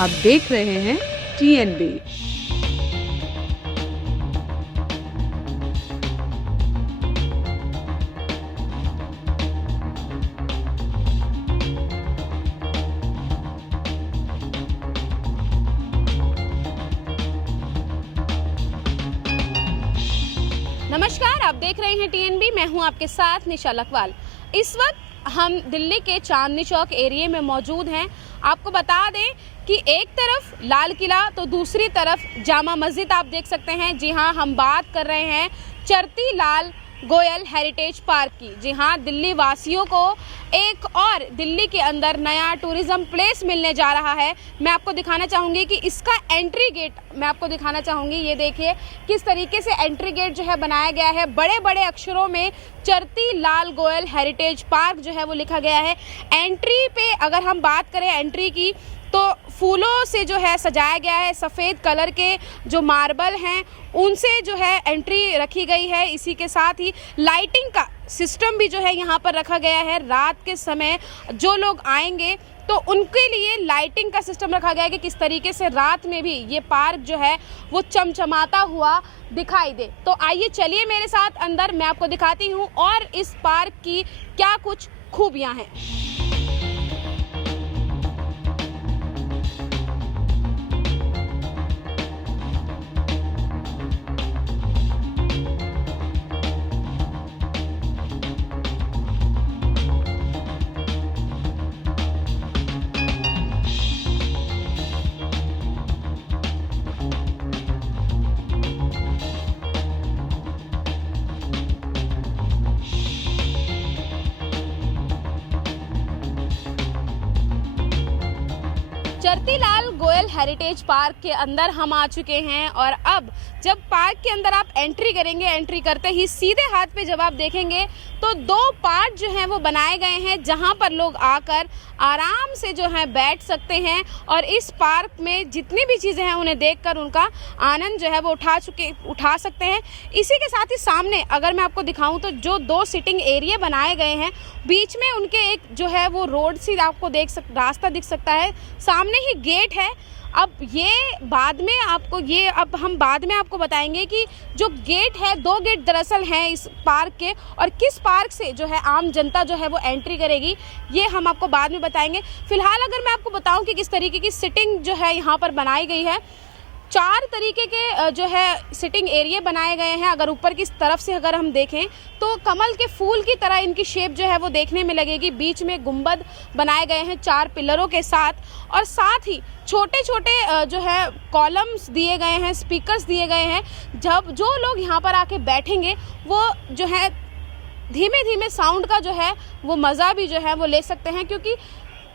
आप देख रहे हैं TNB। नमस्कार, आप देख रहे हैं TNB। मैं हूं आपके साथ निशा लखवाल। इस वक्त हम दिल्ली के चांदनी चौक एरिया में मौजूद हैं। आपको बता दें कि एक तरफ लाल किला तो दूसरी तरफ जामा मस्जिद आप देख सकते हैं। जी हां, हम बात कर रहे हैं चरती लाल गोयल हेरिटेज पार्क की। जी हां, दिल्ली वासियों को एक और दिल्ली के अंदर नया टूरिज्म प्लेस मिलने जा रहा है। मैं आपको दिखाना चाहूँगी कि इसका एंट्री गेट मैं आपको दिखाना चाहूँगी। ये देखिए किस तरीके से एंट्री गेट जो है बनाया गया है। बड़े बड़े अक्षरों में चरती लाल गोयल हेरिटेज पार्क जो है वो लिखा गया है। एंट्री पे अगर हम बात करें एंट्री की, तो फूलों से जो है सजाया गया है। सफ़ेद कलर के जो मार्बल हैं उनसे जो है एंट्री रखी गई है। इसी के साथ ही लाइटिंग का सिस्टम भी जो है यहाँ पर रखा गया है। रात के समय जो लोग आएंगे तो उनके लिए लाइटिंग का सिस्टम रखा गया है कि किस तरीके से रात में भी ये पार्क जो है वो चमचमाता हुआ दिखाई दे। तो आइए चलिए मेरे साथ अंदर, मैं आपको दिखाती हूँ और इस पार्क की क्या कुछ खूबियाँ हैं। चरती लाल गोयल हेरिटेज पार्क के अंदर हम आ चुके हैं और अब जब पार्क के अंदर आप एंट्री करेंगे, एंट्री करते ही सीधे हाथ पे जब आप देखेंगे तो दो पार्ट जो हैं वो बनाए गए हैं जहां पर लोग आकर आराम से जो है बैठ सकते हैं और इस पार्क में जितनी भी चीज़ें हैं उन्हें देखकर उनका आनंद जो है वो उठा सकते हैं। इसी के साथ ही सामने अगर मैं आपको दिखाऊं तो जो दो सिटिंग एरिया बनाए गए हैं, बीच में उनके एक जो है वो रोड सी आपको रास्ता दिख सकता है। सामने ही गेट है। अब हम बाद में आपको बताएंगे कि जो गेट है, दो गेट दरअसल हैं इस पार्क के, और किस पार्क से जो है आम जनता जो है वो एंट्री करेगी ये हम आपको बाद में बताएंगे। फिलहाल अगर मैं आपको बताऊं कि किस तरीके की सिटिंग जो है यहाँ पर बनाई गई है, 4 तरीके के जो है सिटिंग एरिया बनाए गए हैं। अगर ऊपर की तरफ से अगर हम देखें तो कमल के फूल की तरह इनकी शेप जो है वो देखने में लगेगी। बीच में गुंबद बनाए गए हैं 4 पिलरों के साथ, और साथ ही छोटे छोटे जो है कॉलम्स दिए गए हैं, स्पीकर्स दिए गए हैं। जब जो लोग यहाँ पर आके बैठेंगे वो जो है धीमे धीमे साउंड का जो है वो मज़ा भी जो है वो ले सकते हैं, क्योंकि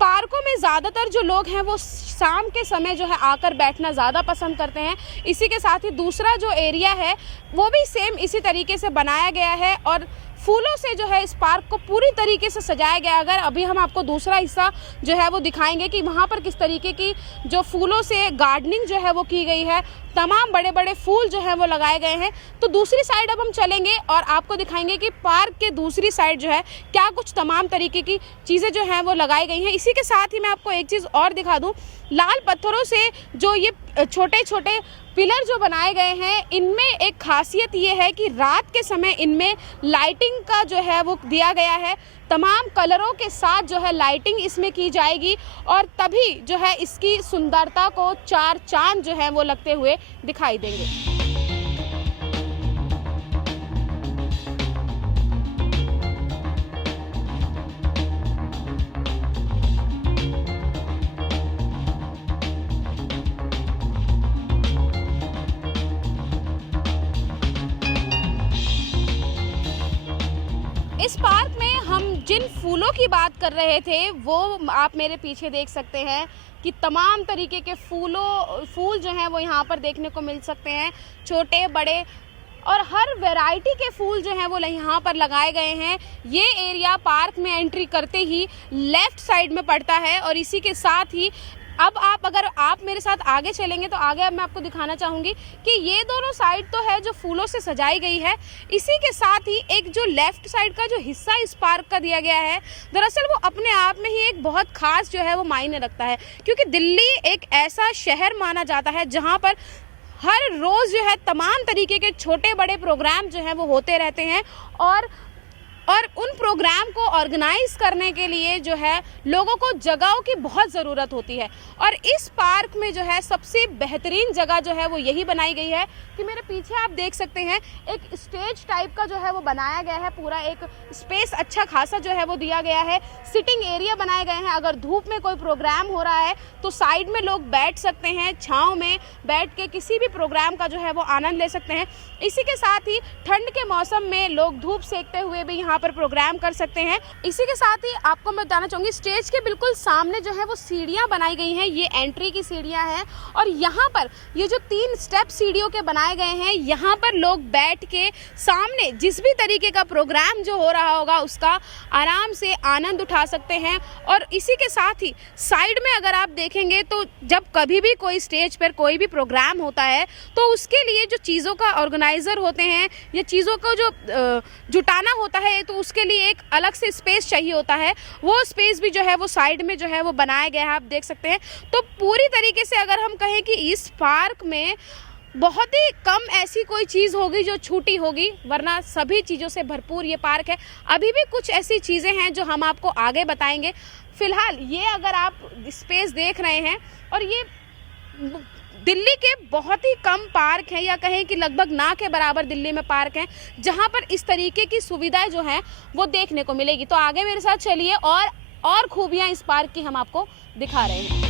पार्कों में ज़्यादातर जो लोग हैं वो शाम के समय जो है आकर बैठना ज़्यादा पसंद करते हैं। इसी के साथ ही दूसरा जो एरिया है वो भी सेम इसी तरीके से बनाया गया है और फूलों से जो है इस पार्क को पूरी तरीके से सजाया गया। अगर अभी हम आपको दूसरा हिस्सा जो है वो दिखाएंगे कि वहाँ पर किस तरीके की जो फूलों से गार्डनिंग जो है वो की गई है, तमाम बड़े बड़े फूल जो है वो लगाए गए हैं। तो दूसरी साइड अब हम चलेंगे और आपको दिखाएंगे कि पार्क के दूसरी साइड जो है क्या कुछ तमाम तरीके की चीज़ें जो हैं वो लगाई गई हैं। इसी के साथ ही मैं आपको एक चीज़ और दिखा दूँ, लाल पत्थरों से जो ये छोटे छोटे पिलर जो बनाए गए हैं, इनमें एक खासियत ये है कि रात के समय इनमें लाइटिंग का जो है वो दिया गया है। तमाम कलरों के साथ जो है लाइटिंग इसमें की जाएगी और तभी जो है इसकी सुंदरता को 4 चांद जो है वो लगते हुए दिखाई देंगे। इस पार्क में हम जिन फूलों की बात कर रहे थे वो आप मेरे पीछे देख सकते हैं कि तमाम तरीके के फूल जो हैं वो यहाँ पर देखने को मिल सकते हैं, छोटे बड़े, और हर वैरायटी के फूल जो हैं वो यहाँ पर लगाए गए हैं। ये एरिया पार्क में एंट्री करते ही लेफ़्ट साइड में पड़ता है और इसी के साथ ही अब अगर आप मेरे साथ आगे चलेंगे तो आगे अब मैं आपको दिखाना चाहूँगी कि ये दोनों साइड तो है जो फूलों से सजाई गई है, इसी के साथ ही एक जो लेफ्ट साइड का जो हिस्सा इस पार्क का दिया गया है, दरअसल वो अपने आप में ही एक बहुत खास जो है वो मायने रखता है, क्योंकि दिल्ली एक ऐसा शहर माना जाता है जहाँ पर हर रोज़ जो है तमाम तरीके के छोटे बड़े प्रोग्राम जो हैं वो होते रहते हैं और उन प्रोग्राम को ऑर्गेनाइज करने के लिए जो है लोगों को जगहों की बहुत ज़रूरत होती है। और इस पार्क में जो है सबसे बेहतरीन जगह जो है वो यही बनाई गई है कि मेरे पीछे आप देख सकते हैं एक स्टेज टाइप का जो है वो बनाया गया है, पूरा एक स्पेस अच्छा खासा जो है वो दिया गया है, सिटिंग एरिया बनाए गए हैं। अगर धूप में कोई प्रोग्राम हो रहा है तो साइड में लोग बैठ सकते हैं, छाँव में बैठ के किसी भी प्रोग्राम का जो है वो आनंद ले सकते हैं। इसी के साथ ही ठंड के मौसम में लोग धूप सेकते हुए भी यहाँ पर प्रोग्राम कर सकते हैं। इसी के साथ ही आपको मैं बताना चाहूँगी स्टेज के बिल्कुल सामने जो है वो सीढ़ियाँ बनाई गई हैं, ये एंट्री की सीढ़ियाँ हैं और यहाँ पर ये जो 3 स्टेप सीढ़ियों के बनाए गए हैं, यहाँ पर लोग बैठ के सामने जिस भी तरीके का प्रोग्राम जो हो रहा होगा उसका आराम से आनंद उठा सकते हैं। और इसी के साथ ही साइड में अगर आप देखेंगे तो जब कभी भी कोई स्टेज पर कोई भी प्रोग्राम होता है तो उसके लिए जो चीज़ों का ऑर्गेनाइज़र होते हैं या चीज़ों को जो जुटाना होता है तो उसके लिए एक अलग से स्पेस चाहिए होता है, वो स्पेस भी जो है वो साइड में जो है वो बनाया गया है, आप देख सकते हैं। तो पूरी तरीके से अगर हम कहें कि इस पार्क में बहुत ही कम ऐसी कोई चीज़ होगी जो छूटी होगी, वरना सभी चीज़ों से भरपूर ये पार्क है। अभी भी कुछ ऐसी चीज़ें हैं जो हम आपको आगे बताएंगे। फ़िलहाल ये अगर आप स्पेस देख रहे हैं और ये दिल्ली के बहुत ही कम पार्क हैं या कहें कि लगभग ना के बराबर दिल्ली में पार्क हैं जहां पर इस तरीके की सुविधाएं जो हैं वो देखने को मिलेगी। तो आगे मेरे साथ चलिए और खूबियां इस पार्क की हम आपको दिखा रहे हैं।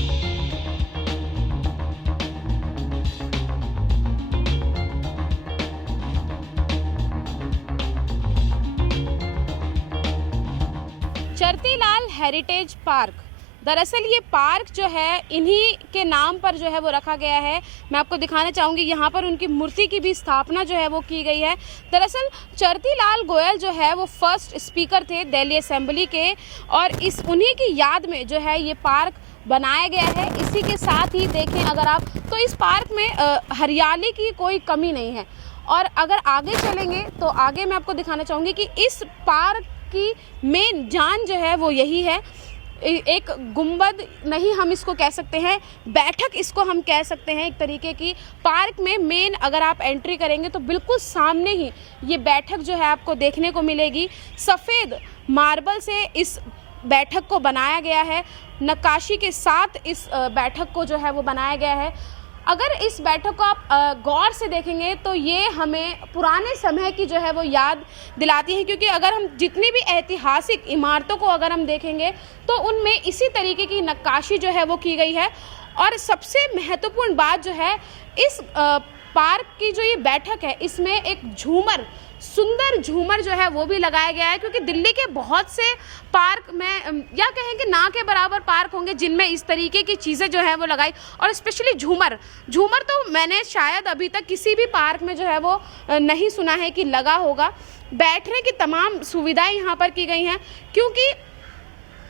चरतीलाल हेरिटेज पार्क, दरअसल ये पार्क जो है इन्हीं के नाम पर जो है वो रखा गया है। मैं आपको दिखाना चाहूँगी यहाँ पर उनकी मूर्ति की भी स्थापना जो है वो की गई है। दरअसल चरतीलाल गोयल जो है वो फर्स्ट स्पीकर थे दिल्ली असेंबली के और उन्हीं की याद में जो है ये पार्क बनाया गया है। इसी के साथ ही देखें अगर आप तो इस पार्क में हरियाली की कोई कमी नहीं है। और अगर आगे चलेंगे तो आगे मैं आपको दिखाना चाहूँगी कि इस पार्क की मेन जान जो है वो यही है, एक गुंबद नहीं हम इसको कह सकते हैं, बैठक इसको हम कह सकते हैं एक तरीके की। पार्क में मेन अगर आप एंट्री करेंगे तो बिल्कुल सामने ही ये बैठक जो है आपको देखने को मिलेगी। सफ़ेद मार्बल से इस बैठक को बनाया गया है, नक्काशी के साथ इस बैठक को जो है वो बनाया गया है। अगर इस बैठक को आप गौर से देखेंगे तो ये हमें पुराने समय की जो है वो याद दिलाती है, क्योंकि अगर हम जितनी भी ऐतिहासिक इमारतों को अगर हम देखेंगे तो उनमें इसी तरीके की नक्काशी जो है वो की गई है। और सबसे महत्वपूर्ण बात जो है इस पार्क की जो ये बैठक है इसमें एक झूमर, सुंदर झूमर जो है वो भी लगाया गया है, क्योंकि दिल्ली के बहुत से पार्क में या कहेंगे ना के बराबर पार्क होंगे जिनमें इस तरीके की चीज़ें जो है वो लगाई। और स्पेशली झूमर तो मैंने शायद अभी तक किसी भी पार्क में जो है वो नहीं सुना है कि लगा होगा। बैठने की तमाम सुविधाएं यहाँ पर की गई हैं, क्योंकि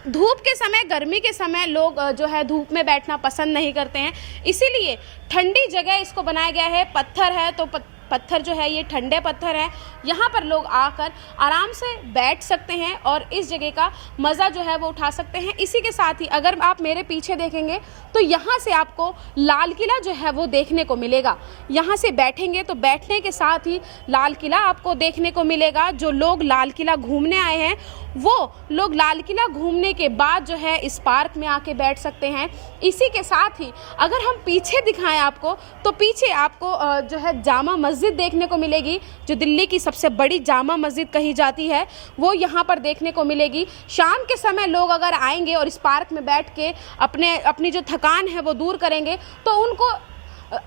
धूप के समय, गर्मी के समय लोग जो है धूप में बैठना पसंद नहीं करते हैं, इसीलिए ठंडी जगह इसको बनाया गया है। पत्थर है तो पत्थर जो है ये ठंडे पत्थर हैं, यहाँ पर लोग आकर आराम से बैठ सकते हैं और इस जगह का मज़ा जो है वो उठा सकते हैं। इसी के साथ ही अगर आप मेरे पीछे देखेंगे तो यहाँ से आपको लाल किला जो है वो देखने को मिलेगा। यहाँ से बैठेंगे तो बैठने के साथ ही लाल किला आपको देखने को मिलेगा। जो लोग लाल किला घूमने आए हैं वो लोग लाल किला घूमने के बाद जो है इस पार्क में आके बैठ सकते हैं। इसी के साथ ही अगर हम पीछे दिखाएं आपको तो पीछे आपको जो है जामा मस्जिद देखने को मिलेगी, जो दिल्ली की सबसे बड़ी जामा मस्जिद कही जाती है, वो यहाँ पर देखने को मिलेगी। शाम के समय लोग अगर आएंगे और इस पार्क में बैठ के अपनी जो थकान है वो दूर करेंगे तो उनको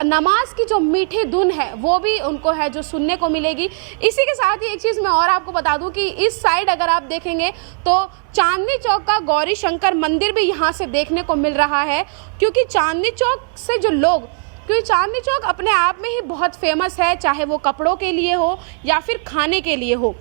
नमाज की जो मीठी धुन है वो भी उनको है जो सुनने को मिलेगी। इसी के साथ ही एक चीज़ मैं और आपको बता दूं कि इस साइड अगर आप देखेंगे तो चांदनी चौक का गौरी शंकर मंदिर भी यहाँ से देखने को मिल रहा है, क्योंकि चांदनी चौक अपने आप में ही बहुत फेमस है, चाहे वो कपड़ों के लिए हो या फिर खाने के लिए हो।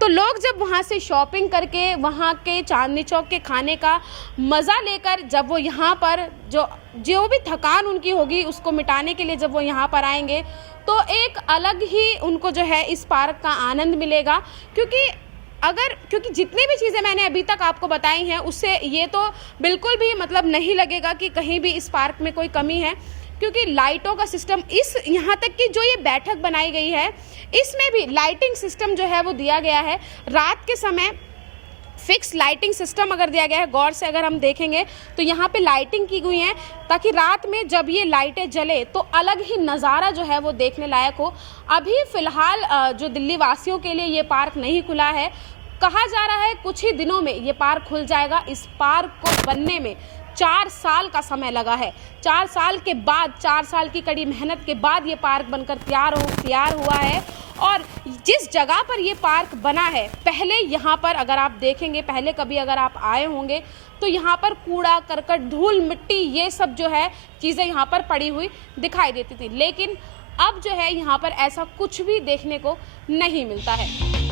तो लोग जब वहाँ से शॉपिंग करके वहाँ के चांदनी चौक के खाने का मज़ा लेकर जब वो यहाँ पर जो भी थकान उनकी होगी उसको मिटाने के लिए जब वो यहाँ पर आएंगे तो एक अलग ही उनको जो है इस पार्क का आनंद मिलेगा। क्योंकि जितनी भी चीज़ें मैंने अभी तक आपको बताई हैं उससे ये तो बिल्कुल भी मतलब नहीं लगेगा कि कहीं भी इस पार्क में कोई कमी है, क्योंकि लाइटों का सिस्टम यहाँ तक कि जो ये बैठक बनाई गई है इसमें भी लाइटिंग सिस्टम जो है वो दिया गया है। रात के समय फिक्स लाइटिंग सिस्टम अगर दिया गया है, गौर से अगर हम देखेंगे तो यहाँ पे लाइटिंग की गई है ताकि रात में जब ये लाइटें जले तो अलग ही नज़ारा जो है वो देखने लायक हो। अभी फ़िलहाल जो दिल्ली वासियों के लिए ये पार्क नहीं खुला है, कहा जा रहा है कुछ ही दिनों में ये पार्क खुल जाएगा। इस पार्क को बनने में 4 साल का समय लगा है। 4 साल के बाद, 4 साल की कड़ी मेहनत के बाद ये पार्क बनकर तैयार हुआ है। और जिस जगह पर ये पार्क बना है, पहले यहाँ पर अगर आप देखेंगे, पहले कभी अगर आप आए होंगे तो यहाँ पर कूड़ा करकट, धूल मिट्टी, ये सब जो है चीज़ें यहाँ पर पड़ी हुई दिखाई देती थी, लेकिन अब जो है यहाँ पर ऐसा कुछ भी देखने को नहीं मिलता है।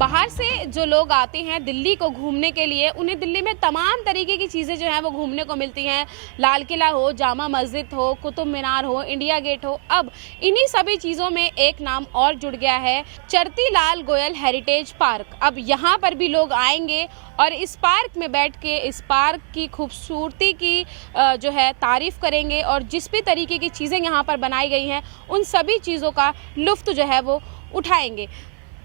बाहर से जो लोग आते हैं दिल्ली को घूमने के लिए, उन्हें दिल्ली में तमाम तरीके की चीज़ें जो हैं वो घूमने को मिलती हैं। लाल किला हो, जामा मस्जिद हो, कुतुब मीनार हो, इंडिया गेट हो। अब इन्हीं सभी चीज़ों में एक नाम और जुड़ गया है, चरती लाल गोयल हेरिटेज पार्क। अब यहाँ पर भी लोग आएंगे और इस पार्क में बैठ के इस पार्क की खूबसूरती की जो है तारीफ़ करेंगे और जिस भी तरीके की चीज़ें यहाँ पर बनाई गई हैं उन सभी चीज़ों का लुत्फ़ जो है वो उठाएंगे।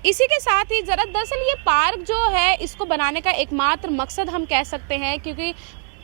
इसी के साथ ही दरअसल ये पार्क जो है इसको बनाने का एकमात्र मकसद हम कह सकते हैं, क्योंकि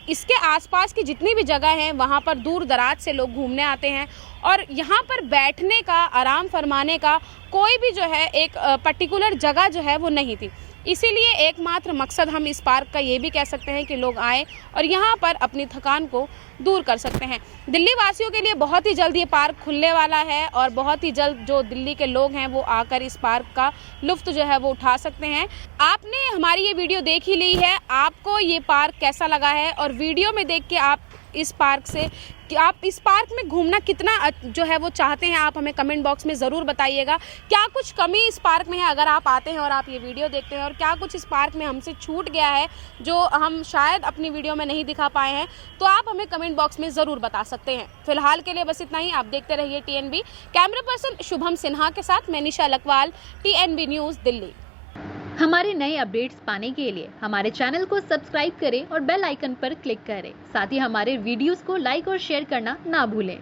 इसके आसपास की जितनी भी जगह हैं वहाँ पर दूर दराज से लोग घूमने आते हैं और यहाँ पर बैठने का, आराम फरमाने का कोई भी जो है एक पर्टिकुलर जगह जो है वो नहीं थी। इसीलिए एकमात्र मकसद हम इस पार्क का ये भी कह सकते हैं कि लोग आएँ और यहाँ पर अपनी थकान को दूर कर सकते हैं। दिल्ली वासियों के लिए बहुत ही जल्द ये पार्क खुलने वाला है और बहुत ही जल्द जो दिल्ली के लोग हैं वो आकर इस पार्क का लुत्फ़ जो है वो उठा सकते हैं। आपने हमारी ये वीडियो देख ही ली है, आपको ये पार्क कैसा लगा है और वीडियो में देख के आप इस पार्क में घूमना कितना जो है वो चाहते हैं, आप हमें कमेंट बॉक्स में ज़रूर बताइएगा। क्या कुछ कमी इस पार्क में है अगर आप आते हैं और आप ये वीडियो देखते हैं, और क्या कुछ इस पार्क में हमसे छूट गया है जो हम शायद अपनी वीडियो में नहीं दिखा पाए हैं, तो आप हमें कमेंट बॉक्स में ज़रूर बता सकते हैं। फिलहाल के लिए बस इतना ही। आप देखते रहिए TNB। Camera person Shubham Sinha के साथ मैं निशा लकवाल, TNB न्यूज़ दिल्ली। हमारे नए अपडेट्स पाने के लिए हमारे चैनल को सब्सक्राइब करें और बेल आइकन पर क्लिक करें। साथ ही हमारे वीडियोस को लाइक और शेयर करना ना भूलें।